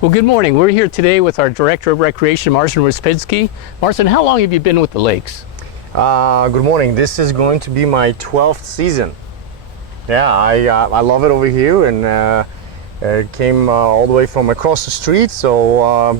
Well, good morning. We're here today with our Director of Recreation, Marcin Resurfacing. Marcin, how long have you been with the Lakes? Good morning. This is going to be my 12th season. Yeah, I love it over here, and it came all the way from across the street, so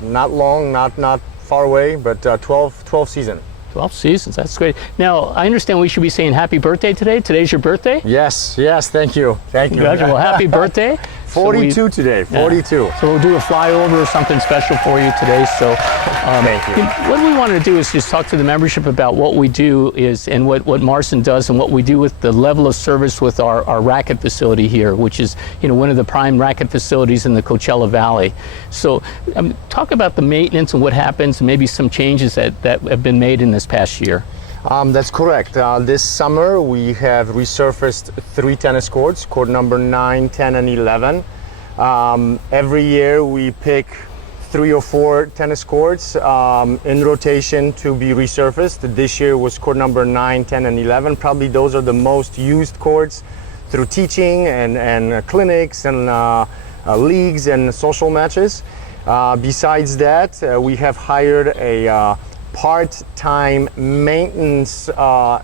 not long, not far away, but 12 season. 12 seasons, that's great. Now, I understand we should be saying happy birthday today. Today's your birthday? Yes, thank you. Congratulations. Well, happy birthday. 42 today, 42. Yeah. So we'll do a flyover or something special for you today. So thank you. What we want to do is just talk to the membership about what we do is, and what Marcin does, and what we do with the level of service with our racket facility here, which is one of the prime racket facilities in the Coachella Valley. So talk about the maintenance and what happens, and maybe some changes that have been made in this past year. That's correct. This summer we have resurfaced 3 tennis courts, court number 9, 10, and 11. Every year we pick 3 or 4 tennis courts in rotation to be resurfaced. This year was court number 9, 10, and 11. Probably those are the most used courts through teaching and clinics and leagues and social matches. Besides that, we have hired a part-time maintenance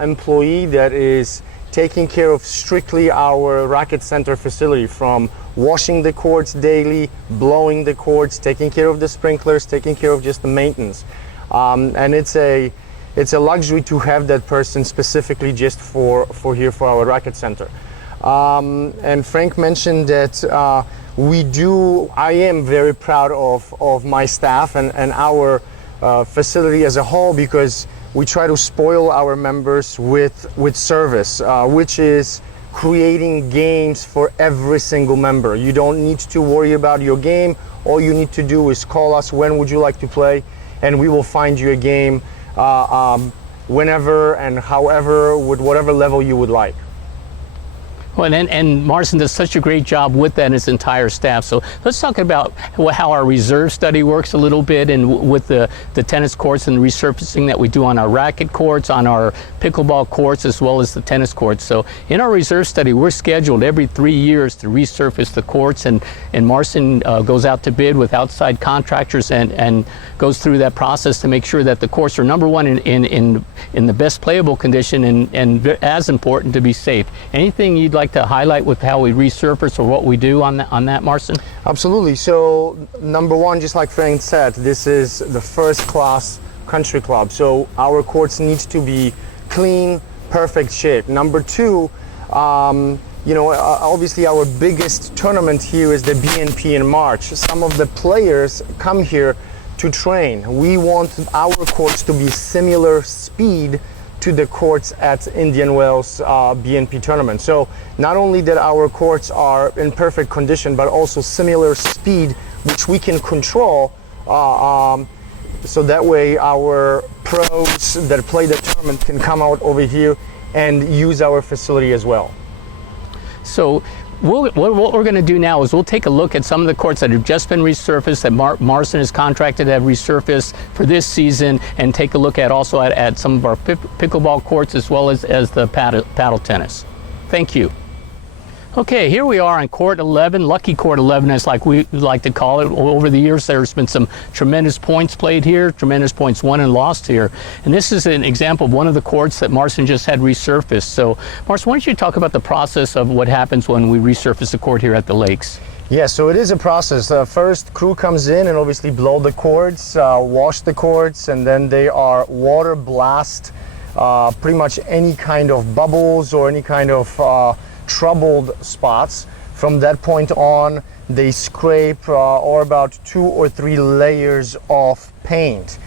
employee that is taking care of strictly our Racquet Center facility, from washing the courts daily, blowing the courts, taking care of the sprinklers, taking care of just the maintenance. And it's a luxury to have that person specifically just for our Racquet Center. And Frank mentioned that I am very proud of my staff and our facility as a whole, because we try to spoil our members with service, which is creating games for every single member. You don't need to worry about your game. All you need to do is call us, when would you like to play, and we will find you a game whenever and however, with whatever level you would like. Well, and Marcin does such a great job with that and his entire staff. So let's talk about how our reserve study works a little bit, and with the tennis courts and the resurfacing that we do on our racket courts, on our pickleball courts, as well as the tennis courts. So in our reserve study, we're scheduled every 3 years to resurface the courts, and Marcin goes out to bid with outside contractors and goes through that process to make sure that the courts are, number one, in the best playable condition, and as important, to be safe. Anything you'd like to highlight with how we resurface or what we do on that, Marcin? Absolutely. So number one, just like Frank said, this is the first class country club, so our courts need to be clean, perfect shape. Number two, obviously our biggest tournament here is the BNP in March. Some of the players come here to train. We want our courts to be similar speed to the courts at Indian Wells BNP tournament. So not only that our courts are in perfect condition, but also similar speed, which we can control, so that way our pros that play the tournament can come out over here and use our facility as well. So what we're going to do now is we'll take a look at some of the courts that have just been resurfaced, that Marcin is contracted to have resurfaced for this season, and take a look at also at some of our pickleball courts, as well as the paddle tennis. Thank you. Okay, here we are on court 11, lucky court 11, as we like to call it. Over the years, there's been some tremendous points played here, tremendous points won and lost here. And this is an example of one of the courts that Marcin just had resurfaced. So, Marcin, why don't you talk about the process of what happens when we resurface a court here at the Lakes? Yeah, so it is a process. First, crew comes in and obviously blow the courts, wash the courts, and then they are water blast pretty much any kind of bubbles or any kind of troubled spots. From that point on, they scrape or about 2 or 3 layers of paint,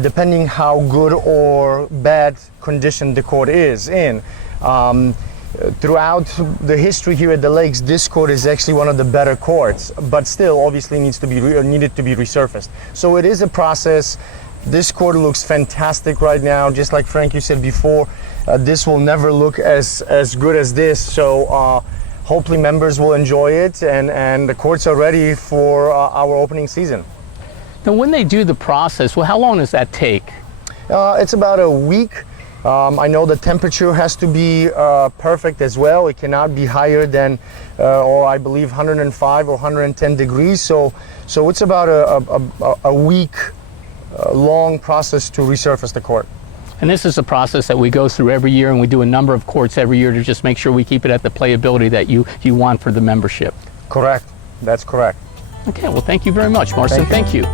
depending how good or bad condition the court is in. Throughout the history here at the Lakes, this court is actually one of the better courts, but still obviously needed to be resurfaced. So it is a process. This court looks fantastic right now. Just like Frank, you said before, this will never look as good as this. So hopefully members will enjoy it, and the courts are ready for our opening season. Now, when they do the process, well, how long does that take? It's about a week. I know the temperature has to be perfect as well. It cannot be higher than, or I believe 105 or 110 degrees. So it's about a week long process to resurface the court. And this is a process that we go through every year, and we do a number of courts every year to just make sure we keep it at the playability that you want for the membership. Correct. That's correct. Okay, well, thank you very much, Marcin. Thank you.